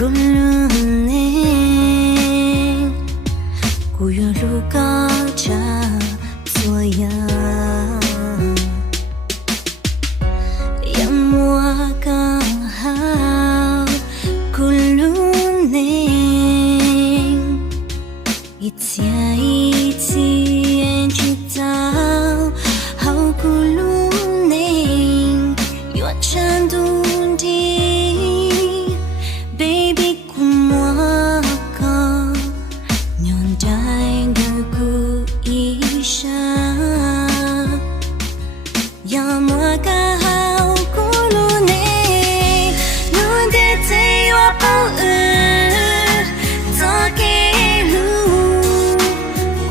kuning kuyo luka cha soya yamwa ka hao kuning itia en chitao hao kuning yo chandu baby kumwa ka nyon dai ku isha ya mwa ka hao kulune non de te yo pa ta ke lu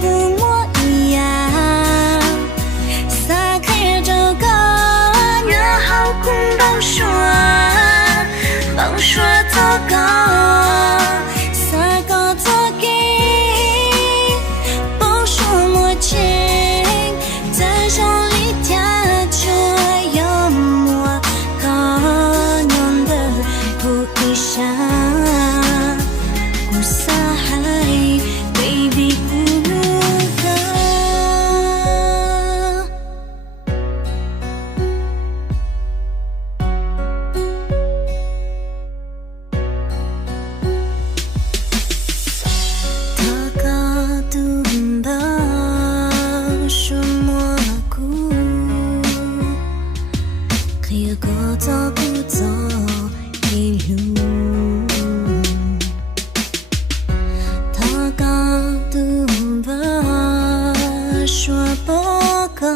kumwa ya sa ke jo ga nya hao kun dao shua bang shua ta ga sa ga ta ke bang shua mo chen在手里夹着有我高浓的不一样无撒海 baby 不可他高度吧说蘑菇可以过走不走一路他高度吧说报告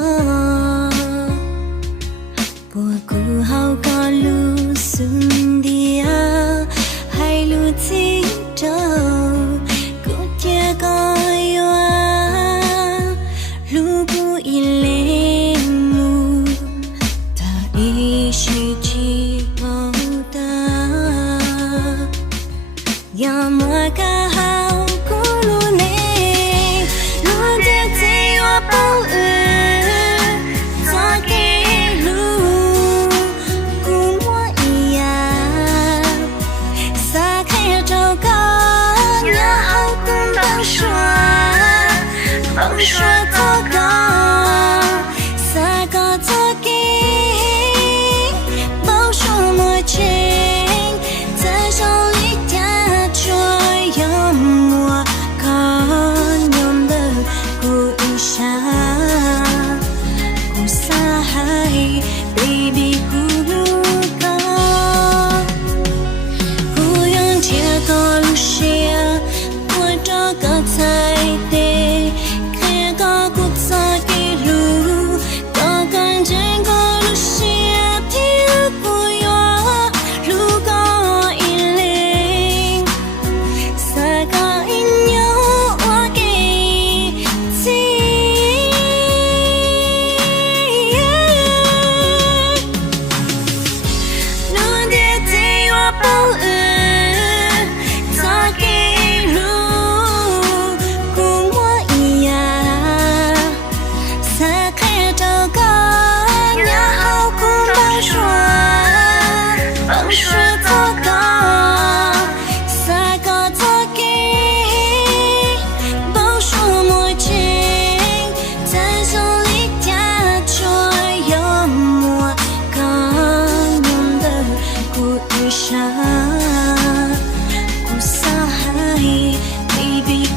不顾好高路顺的啊海路自走古铁高有啊路不一类目他一时起后的要么个好咕噜内路的自我保护他给路跟我一样撒开找个然后跟帮说帮说他个撒个他给帮说我情在手里夹着有我可用的故意想故撒海 baby 咕噜个不用贴个路线我找个菜的开个古早的路高干净个路线听不远路高一零撒个一牛我给自路的自我保护他给路跟我一样撒开找个然后跟帮说帮说他个撒个他给帮说我情在手里夹着有我可用的故意想故撒海 baby